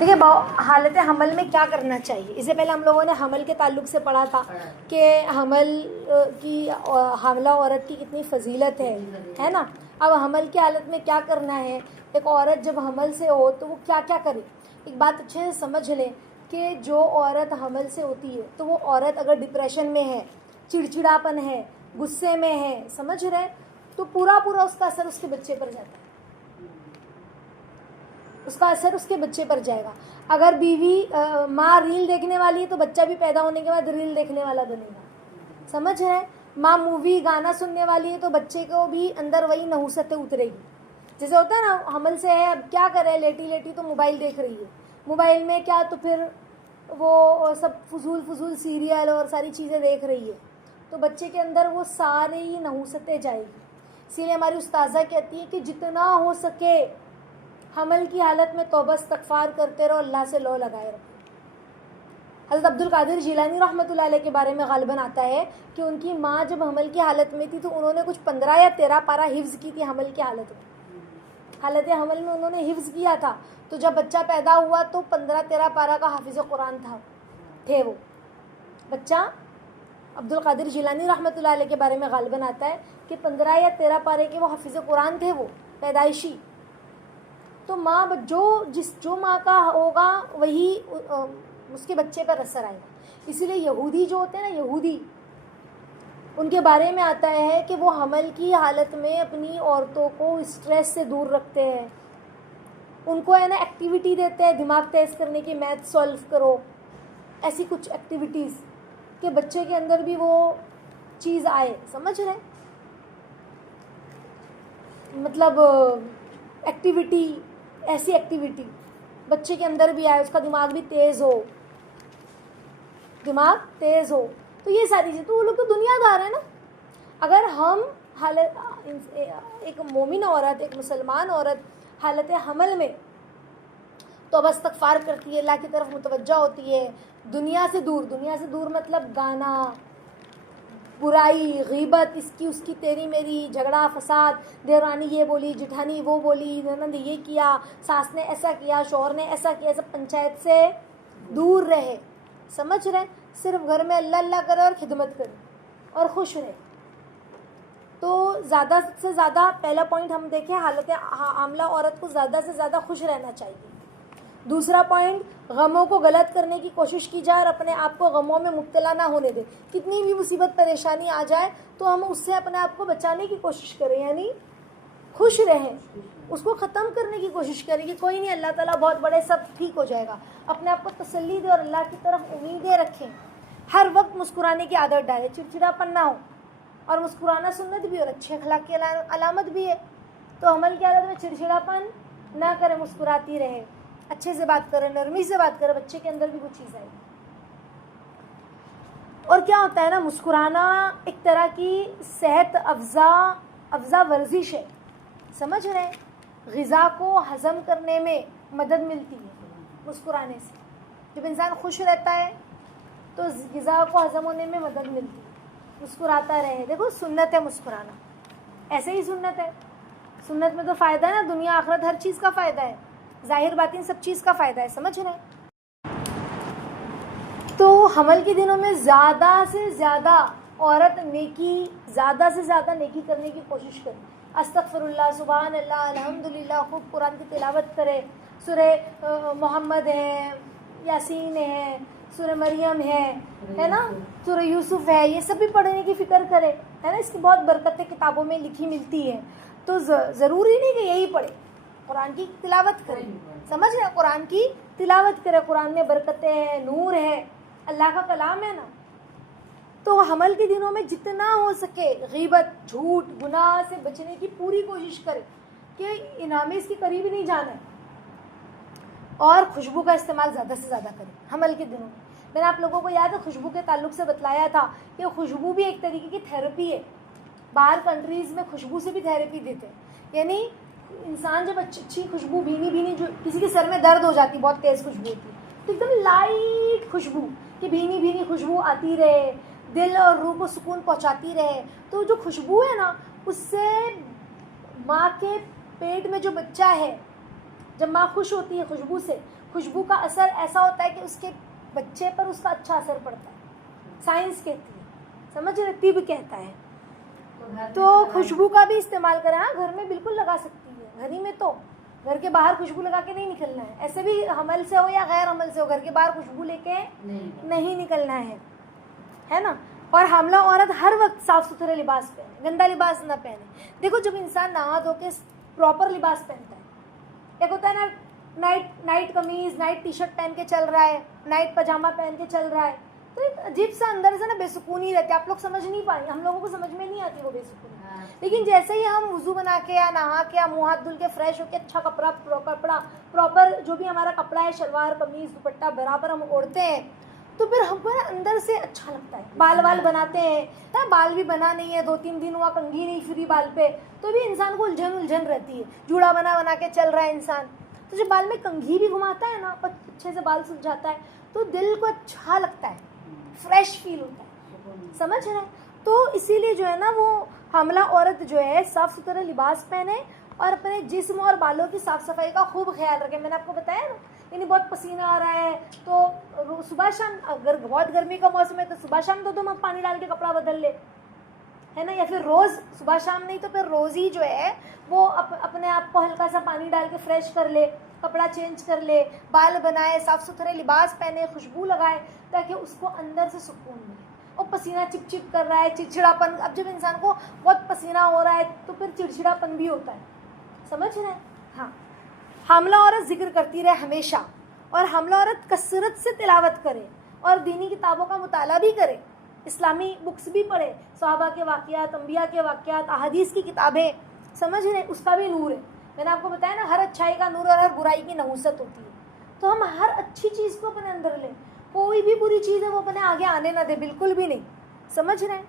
دیکھیے حالت حمل میں کیا کرنا چاہیے. اس سے پہلے ہم لوگوں نے حمل کے تعلق سے پڑھا تھا کہ حاملہ عورت کی کتنی فضیلت ہے نا. اب حمل کی حالت میں کیا کرنا ہے. ایک عورت جب حمل سے ہو تو وہ کیا کیا کرے. ایک بات اچھے سے سمجھ لیں کہ جو عورت حمل سے ہوتی ہے تو وہ عورت اگر ڈپریشن میں ہے, چڑچڑاپن ہے, غصے میں ہے, سمجھ رہے, تو پورا اس کا اثر اس کے بچے پر جاتا ہے. اس کا اثر اس کے بچے پر جائے گا. اگر بیوی ماں ریل دیکھنے والی ہے تو بچہ بھی پیدا ہونے کے بعد ریل دیکھنے والا بنے گا. سمجھ رہے. ماں مووی گانا سننے والی ہے تو بچے کو بھی اندر وہی نحوستیں اترے گی. جیسے ہوتا ہے نا حمل سے ہے, اب کیا کرے, لیٹی تو موبائل دیکھ رہی ہے. موبائل میں کیا, تو پھر وہ سب فضول سیریل اور ساری چیزیں دیکھ رہی ہے, تو بچے کے اندر وہ سارے ہی نحوستیں جائے گی. اسی لیے ہماری استاذہ کہتی ہے کہ جتنا ہو سکے حمل کی حالت میں توبہ استغفار کرتے رہو, اللہ سے لو لگائے رکھو. حضرت عبد القادر جیلانی رحمۃ اللہ علیہ کے بارے میں غالباً آتا ہے کہ ان کی ماں جب حمل کی حالت میں تھی تو انہوں نے کچھ 15 یا 13 پارہ حفظ کی تھی حمل کی حالت میں. حالت حمل میں انہوں نے حفظ کیا تھا, تو جب بچہ پیدا ہوا تو 15-13 پارہ کا حافظ قرآن تھے وہ بچہ. عبد القادر جیلانی رحمۃ اللہ علیہ کے بارے میں غالباً آتا ہے کہ 15 یا 13 پارے کے وہ حافظ قرآن تھے, وہ پیدائشی. تو ماں جو ماں کا ہوگا وہی اس کے بچے پر اثر آئے گا. اسی لیے یہودی جو ہوتے ہیں نا, یہودی, ان کے بارے میں آتا ہے کہ وہ حمل کی حالت میں اپنی عورتوں کو اسٹریس سے دور رکھتے ہیں. ان کو ہے نا ایکٹیویٹی دیتے ہیں دماغ تیز کرنے کی, میتھ سولو کرو, ایسی کچھ ایکٹیویٹیز کہ بچے کے اندر بھی وہ چیز آئے. سمجھ رہے, مطلب ایکٹیویٹی, ایسی ایکٹیویٹی بچے کے اندر بھی آئے, اس کا دماغ بھی تیز ہو. تو یہ ساری چیزیں, تو وہ لوگ تو دنیا دار ہیں نا. اگر ہم ایک مومن عورت, ایک مسلمان عورت حالت حمل میں توبہ استغفار کرتی ہے, اللہ کی طرف متوجہ ہوتی ہے, دنیا سے دور مطلب گانا, برائی, غیبت, اس کی تیری میری, جھگڑا فساد, دیورانی یہ بولی, جٹھانی وہ بولی, نند یہ کیا, ساس نے ایسا کیا, شوہر نے ایسا کیا, سب پنچایت سے دور رہے. سمجھ رہے, صرف گھر میں اللہ اللہ کرے اور خدمت کرے اور خوش رہے. تو زیادہ سے زیادہ پہلا پوائنٹ ہم دیکھیں, حالت حاملہ عورت کو زیادہ سے زیادہ خوش رہنا چاہیے. دوسرا پوائنٹ, غموں کو غلط کرنے کی کوشش کی جائے اور اپنے آپ کو غموں میں مبتلا نہ ہونے دے. کتنی بھی مصیبت پریشانی آ جائے تو ہم اس سے اپنے آپ کو بچانے کی کوشش کریں, یعنی خوش رہیں, اس کو ختم کرنے کی کوشش کریں کہ کوئی نہیں, اللہ تعالیٰ بہت بڑے, سب ٹھیک ہو جائے گا. اپنے آپ کو تسلی دے اور اللہ کی طرف امیدیں رکھیں. ہر وقت مسکرانے کی عادت ڈالیں, چڑچڑاپن نہ ہو, اور مسکرانا سنت بھی اور اچھے اخلاق کی علامت بھی ہے. تو حمل کی حالت میں چڑچڑاپن نہ کرے, مسکراتی رہے, اچھے سے بات کرے, نرمی سے بات کرے, بچے کے اندر بھی کچھ چیز آئے. اور کیا ہوتا ہے نا, مسکرانا ایک طرح کی صحت افزا ورزش ہے. سمجھ رہے ہیں, غذا کو ہضم کرنے میں مدد ملتی ہے مسکرانے سے. جب انسان خوش رہتا ہے تو غذا کو ہضم ہونے میں مدد ملتی ہے. مسکراتا رہے. دیکھو سنت ہے مسکرانا, ایسے ہی سنت ہے. سنت میں تو فائدہ ہے نا, دنیا آخرت ہر چیز کا فائدہ ہے, ظاہر باطن سب چیز کا فائدہ ہے. سمجھ رہے ہیں. تو حمل کے دنوں میں زیادہ سے زیادہ عورت زیادہ سے زیادہ نیکی کرنے کی کوشش کرے. استغفر اللہ, سبحان اللہ, الحمدللہ, خوب قرآن کی تلاوت کرے. سورہ محمد ہے, یاسین ہے, سورہ مریم ہے نا, سورہ یوسف ہے, یہ سب بھی پڑھنے کی فکر کرے, ہے نا. اس کی بہت برکتیں کتابوں میں لکھی ملتی ہیں. تو ضروری نہیں کہ یہی پڑھے, قرآن کی تلاوت کرے. سمجھ گئے, قرآن کی تلاوت کرے. قرآن میں برکتیں ہیں, نور ہے, اللہ کا کلام ہے نا. تو حمل کے دنوں میں جتنا ہو سکے غیبت, جھوٹ, گناہ سے بچنے کی پوری کوشش کرے کہ انعام اس کے قریب نہیں جانا ہے. اور خوشبو کا استعمال زیادہ سے زیادہ کرے حمل کے دنوں میں. میں نے آپ لوگوں کو یاد ہے خوشبو کے تعلق سے بتلایا تھا کہ خوشبو بھی ایک طریقے کی تھیراپی ہے. باہر کنٹریز میں خوشبو سے بھی تھیراپی دیتے ہیں. یعنی انسان جب اچھی خوشبو, بھینی, جو کسی کے سر میں درد ہو جاتی, بہت تیز خوشبو ہوتی ہے, تو ایک دم لائٹ خوشبو, کہ بھینی خوشبو آتی رہے, دل اور روح کو سکون پہنچاتی رہے. تو جو خوشبو ہے نا, اس سے ماں کے پیٹ میں جو بچہ ہے, جب ماں خوش ہوتی ہے خوشبو سے, خوشبو کا اثر ایسا ہوتا ہے کہ اس کے بچے پر اس کا اچھا اثر پڑتا ہے، سائنس کہتی ہے، سمجھ رہے، طب کہتا ہے. تو خوشبو کا بھی استعمال کریں. ہاں گھر میں بالکل لگا سکتی ہے، گھر ہی میں تو، گھر کے باہر خوشبو لگا کے نہیں نکلنا ہے. ایسے بھی حمل سے ہو یا غیر حمل سے ہو، گھر کے باہر خوشبو لے کے نہیں نکلنا ہے نا. اور حاملہ عورت ہر وقت صاف ستھرے لباس پہنے، گندا لباس نہ پہنے. دیکھو جب انسان نہا دھو کے پراپر لباس پہنتا ہے، ایک ہوتا ہے نا نائٹ قمیض، نائٹ ٹی شرٹ پہن کے چل رہا ہے، نائٹ پاجامہ پہن کے چل رہا ہے، تو ایک عجیب سا اندر سے نا بے سکونی رہتی ہے. آپ لوگ سمجھ نہیں پائیں، ہم لوگوں کو سمجھ میں نہیں آتی وہ بے سکونی. لیکن جیسے ہی ہم وضو بنا کے یا نہا کے یا منہ ہاتھ دھل کے فریش ہو کے اچھا کپڑا پراپر جو بھی ہمارا کپڑا ہے، شلوار قمیض دوپٹہ برابر ہم اوڑھتے ہیں، تو پھر ہم کو نا اندر سے اچھا لگتا ہے. بال بناتے ہیں نا، بال بھی بنا نہیں ہے، 2-3 دن ہوا کنگھی نہیں پھری بال پہ، تو بھی انسان کو الجھن رہتی ہے. جوڑا بنا کے چل رہا ہے انسان، تو جب بال میں کنگھی بھی گھماتا ہے نا، اچھے سے بال سل جاتا ہے، تو دل کو اچھا لگتا ہے، فریش فیل ہوتا ہے. سمجھ رہے ہیں؟ تو اسی لیے جو ہے نا وہ حاملہ عورت جو ہے صاف ستھرا لباس پہنے اور اپنے جسم اور بالوں کی صاف صفائی کا خوب خیال رکھے. میں نے آپ کو بتایا نا، یعنی بہت پسینہ آ رہا ہے تو صبح شام، اگر بہت گرمی کا موسم ہے تو صبح شام تو تم پانی ڈال کے کپڑا بدل لے، ہے نا، یا پھر روز صبح شام نہیں تو پھر روز ہی جو ہے وہ اپنے آپ کو ہلکا سا پانی ڈال کے فریش کر لے، کپڑا چینج کر لے، بال بنائے، صاف ستھرے لباس پہنے، خوشبو لگائے، تاکہ اس کو اندر سے سکون ملے. اور پسینہ چپ چپ کر رہا ہے، چڑچڑاپن، اب جب انسان کو بہت پسینہ ہو رہا ہے تو پھر چڑچڑاپن بھی ہوتا ہے. سمجھ رہے ہیں؟ ہاں. حاملہ عورت ذکر کرتی رہے ہمیشہ، اور حاملہ عورت کثرت سے تلاوت کرے اور دینی کتابوں کا مطالعہ بھی کرے، اسلامی بکس بھی پڑھے، صحابہ کے واقعات، انبیاء کے واقعات، احادیث کی کتابیں. سمجھ رہے ہیں؟ اس کا بھی نور ہے. میں نے آپ کو بتایا نا، ہر اچھائی کا نور اور ہر برائی کی نحوست ہوتی ہے. تو ہم ہر اچھی چیز کو اپنے اندر لیں، کوئی بھی بری چیز ہے وہ اپنے آگے آنے نہ دے، بالکل بھی نہیں. سمجھ رہے ہیں؟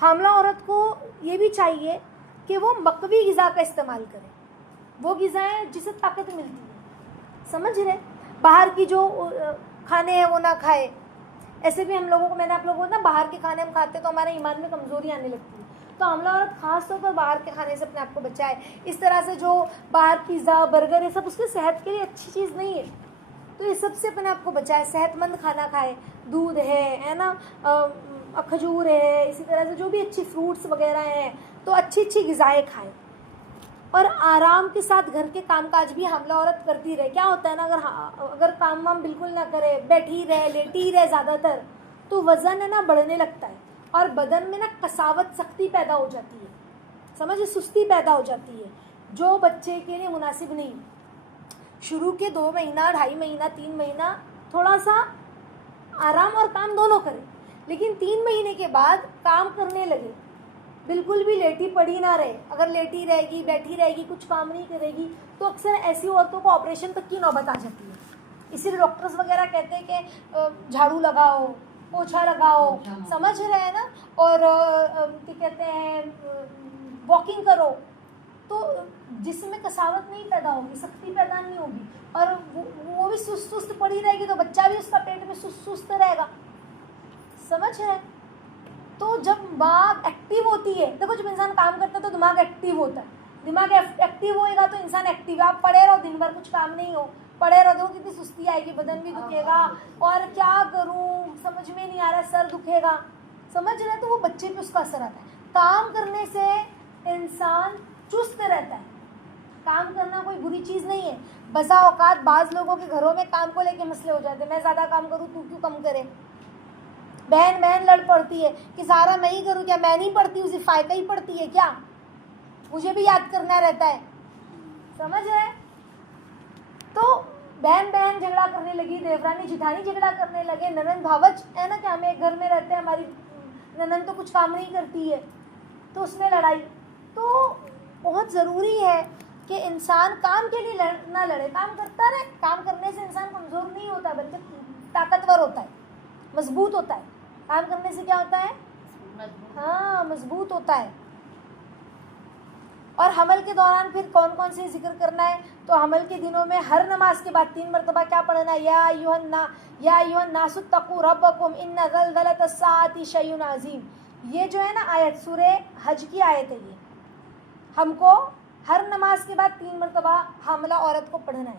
حاملہ عورت کو یہ بھی چاہیے کہ وہ مقوی غذا کا استعمال کرے، وہ غذائیں جسے طاقت ملتی ہے. سمجھ رہے؟ باہر کی جو کھانے ہیں وہ نہ کھائے. ایسے بھی ہم لوگوں کو، میں نے آپ لوگوں کو نا، باہر کے کھانے ہم کھاتے تو ہمارے ایمان میں کمزوری آنے لگتی ہے. تو حاملہ عورت خاص طور پر باہر کے کھانے سے اپنے آپ کو بچائے. اس طرح سے جو باہر پیزا برگر یہ سب اس کی صحت کے لیے اچھی چیز نہیں ہے، تو یہ سب سے اپنے آپ کو بچائے. صحت مند کھانا کھائے، دودھ ہے نا، کھجور ہے، اسی طرح سے جو بھی اچھی فروٹس وغیرہ ہیں، تو اچھی غذائیں کھائے. اور آرام کے ساتھ گھر کے کام کاج بھی حاملہ عورت کرتی رہے. کیا ہوتا ہے نا، اگر کام وام بالکل نہ کرے، بیٹھی رہے، لیٹی رہے زیادہ تر، تو وزن ہے نا بڑھنے لگتا ہے، اور بدن میں نا قساوت، سختی پیدا ہو جاتی ہے. سمجھے؟ سستی پیدا ہو جاتی ہے، جو بچے کے لیے مناسب نہیں. شروع کے 2 مہینہ، 2.5 مہینہ، 3 مہینہ تھوڑا سا آرام اور کام دونوں کرے، لیکن 3 مہینے کے بعد کام کرنے لگے، بالکل بھی لیٹی پڑی نہ رہے. اگر لیٹی رہے گی، بیٹھی رہے گی، کچھ کام نہیں کرے گی، تو اکثر ایسی عورتوں کو آپریشن تک کی نوبت آ جاتی ہے. اسی لیے ڈاکٹرز وغیرہ کہتے ہیں کہ جھاڑو لگاؤ، پوچھا لگاؤ. سمجھ رہے ہیں نا؟ اور کیا کہتے ہیں، واکنگ کرو، تو جسم میں کساوت نہیں پیدا ہوگی، سختی پیدا نہیں ہوگی، اور وہ بھی سست پڑی رہے گی، تو بچہ بھی اس کا پیٹ میں سست رہے گا. سمجھ رہے ہیں؟ تو جب ماں ایکٹیو ہوتی ہے، دیکھو جب انسان کام کرتا ہے تو دماغ ایکٹیو ہوتا ہے. دماغ ایکٹیو ہوئے گا تو انسان ایکٹیو. آپ پڑے رہو دن بھر، کچھ کام نہیں ہو، پڑے رہو، تو کتنی سستی آئے گی، بدن بھی دکھے گا، اور کیا کروں سمجھ میں نہیں آ رہا، سر دکھے گا. سمجھ رہے؟ تو وہ بچے پہ اس کا اثر آتا ہے. کام کرنے سے انسان چست رہتا ہے. کام کرنا کوئی بری چیز نہیں ہے. بسا اوقات بعض لوگوں کے گھروں میں کام کو لے کے مسئلے ہو جاتے ہیں، میں زیادہ کام کروں، تو کیوں کم کرے. بہن لڑ پڑتی ہے کہ سارا میں ہی کروں، کیا میں نہیں پڑھتی ہوں، صرف فائقہ ہی پڑھتی ہے کیا، مجھے بھی یاد کرنا رہتا ہے. سمجھ رہے؟ تو بہن جھگڑا کرنے لگی، دیورانی جٹھانی جھگڑا کرنے لگے، ننند بھاوج ہے نا، کہ ہم ایک گھر میں رہتے ہیں، ہماری ننند تو کچھ کام نہیں کرتی ہے، تو اس میں لڑائی. تو بہت ضروری ہے کہ انسان کام کے لیے نہ لڑے، کام کرتا رہے. کام کرنے سے انسان کمزور نہیں ہوتا، بلکہ طاقتور ہوتا ہے، مضبوط ہوتا ہے. کام کرنے سے کیا ہوتا ہے؟ ہاں، مضبوط ہوتا ہے. اور حمل کے دوران پھر کون سی ذکر کرنا ہے؟ تو حمل کے دنوں میں ہر نماز کے بعد 3 مرتبہ کیا پڑھنا ہے؟ یا ایھا الناس اتقوا ربکم ان زلزلۃ الساعۃ شیء عظیم. یہ جو ہے نا آیت سورہ حج کی آیت ہے. یہ ہم کو ہر نماز کے بعد 3 مرتبہ حاملہ عورت کو پڑھنا ہے.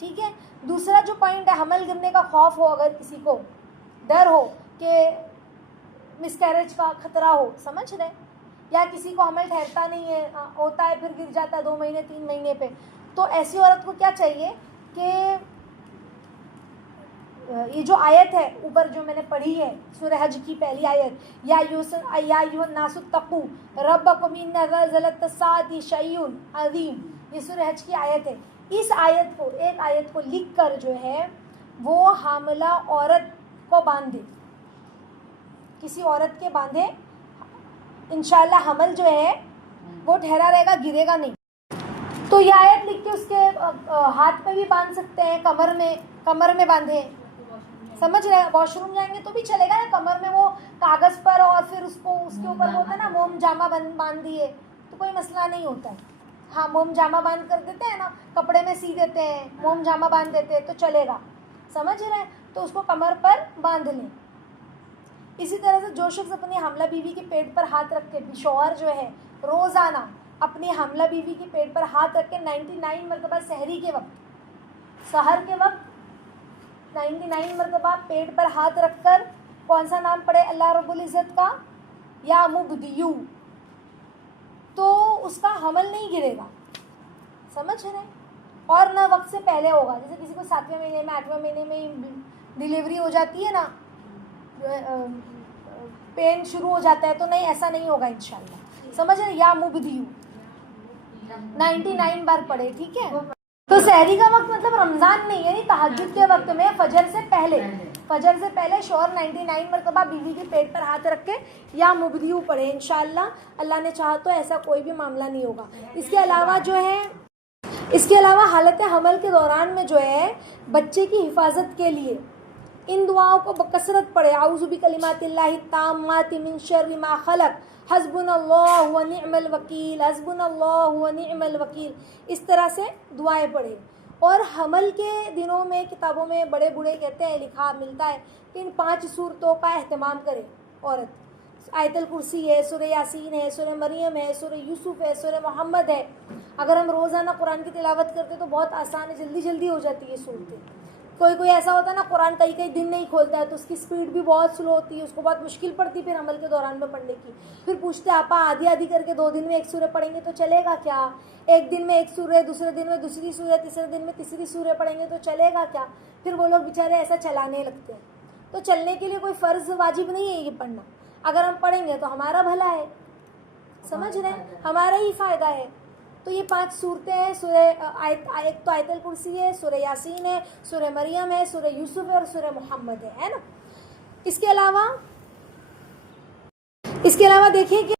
ٹھیک ہے. دوسرا جو پوائنٹ ہے, حمل گرنے کا خوف ہو, اگر کسی کو ڈر ہو کہ مس کیریج کا خطرہ ہو, سمجھ رہے, یا کسی کو حمل ٹھہرتا نہیں ہے, ہوتا ہے پھر گر جاتا ہے 2 مہینے 3 مہینے پہ, تو ایسی عورت کو کیا چاہیے کہ یہ جو آیت ہے اوپر جو میں نے پڑھی ہے سورہ حج کی پہلی آیت, یا ایھا الناس اتقوا ربکم ان زلزلۃ الساعۃ شیء عظیم, یہ سورہ حج کی آیت ہے. اس آیت کو, ایک آیت کو لکھ کر جو ہے وہ حاملہ عورت کو باندھے, کسی عورت کے باندھے, انشاءاللہ حمل جو ہے وہ ٹھہرا رہے گا, گرے گا نہیں. تو یہ آیت لکھ کے اس کے ہاتھ پہ بھی باندھ سکتے ہیں, کمر میں باندھیں, سمجھ رہے, واش روم جائیں گے تو بھی چلے گا نا, کمر میں وہ کاغذ پر اور پھر اس کے اوپر ہوتا ہے نا موم جامہ باندھ دیے تو کوئی مسئلہ نہیں ہوتا ہے. ہاں, موم جامہ باندھ کر دیتے ہیں نا, کپڑے میں سی دیتے ہیں, موم جامہ باندھ دیتے ہیں تو چلے گا, سمجھ رہے, تو اس کو کمر پر باندھ لیں. اسی طرح سے جو شخص اپنی حاملہ بیوی کے پیٹ پر ہاتھ رکھ کے, شوہر جو ہے روزانہ اپنی حاملہ بیوی کے پیٹ پر ہاتھ رکھ کے 99 مرتبہ سحری کے وقت, سحر کے وقت 99 مرتبہ پیٹ پر ہاتھ رکھ کر کون سا نام پڑھے اللہ رب العزت کا, یا مبدیو, تو اس کا حمل نہیں گرے گا, سمجھ رہے, اور نہ وقت سے پہلے ہوگا. جیسے کسی کو 7ویں مہینے میں 8ویں مہینے میں ڈیلیوری ہو جاتی ہے نا, پین شروع ہو جاتا ہے, تو نہیں, ایسا نہیں ہوگا انشاءاللہ, سمجھ رہے, یا مبدیو 99 بار پڑھے, ٹھیک ہے. تو سحری کا وقت مطلب رمضان نہیں, یعنی تہجد کے وقت میں فجر سے پہلے شوہر 99 مرتبہ بیوی کے پیٹ پر ہاتھ رکھ کے یا مبدیو پڑھے, انشاءاللہ اللہ نے چاہا تو ایسا کوئی بھی معاملہ نہیں ہوگا. اس کے علاوہ حالت حمل کے دوران میں جو ہے بچے کی حفاظت کے لیے ان دعاؤں کو بکثرت پڑھے, اعوذ بکلمات اللہ التامات من شر ما خلق, حسبنا اللہ ونعم الوکیل, حسبنا اللہ ونعم الوکیل, اس طرح سے دعائیں پڑھیں. اور حمل کے دنوں میں کتابوں میں بڑے بوڑھے کہتے ہیں, لکھا ملتا ہے کہ ان 5 صورتوں کا اہتمام کرے عورت. آیت الکرسی ہے, سورہ یاسین ہے, سورہ مریم ہے, سورہ یوسف ہے, سورہ محمد ہے. اگر ہم روزانہ قرآن کی تلاوت کرتے تو بہت آسان ہے, جلدی ہو جاتی ہے صورتیں. کوئی ایسا ہوتا ہے نا قرآن کئی دن نہیں کھولتا ہے تو اس کی سپیڈ بھی بہت سلو ہوتی ہے, اس کو بہت مشکل پڑتی پھر عمل کے دوران میں پڑھنے کی. پھر پوچھتے آپا آدھی کر کے 2 دن میں 1 سورہ پڑھیں گے تو چلے گا کیا, 1 دن میں 1 سورہ, دوسرے دن میں دوسری سورہ, تیسرے دن میں تیسری سورہ پڑھیں گے تو چلے گا کیا. پھر وہ لوگ بیچارے ایسا چلانے لگتے ہیں. تو چلنے کے لیے کوئی فرض واجب نہیں ہے یہ پڑھنا, اگر ہم پڑھیں گے تو ہمارا بھلا ہے, سمجھ رہے ہیں, ہمارا ہی فائدہ ہے. تو یہ 5 صورتیں ہیں, ایک تو آیت الکرسی ہے, سورہ یاسین ہے, سورہ مریم ہے, سورہ یوسف ہے اور سورہ محمد ہے نا. اس کے علاوہ دیکھیے کہ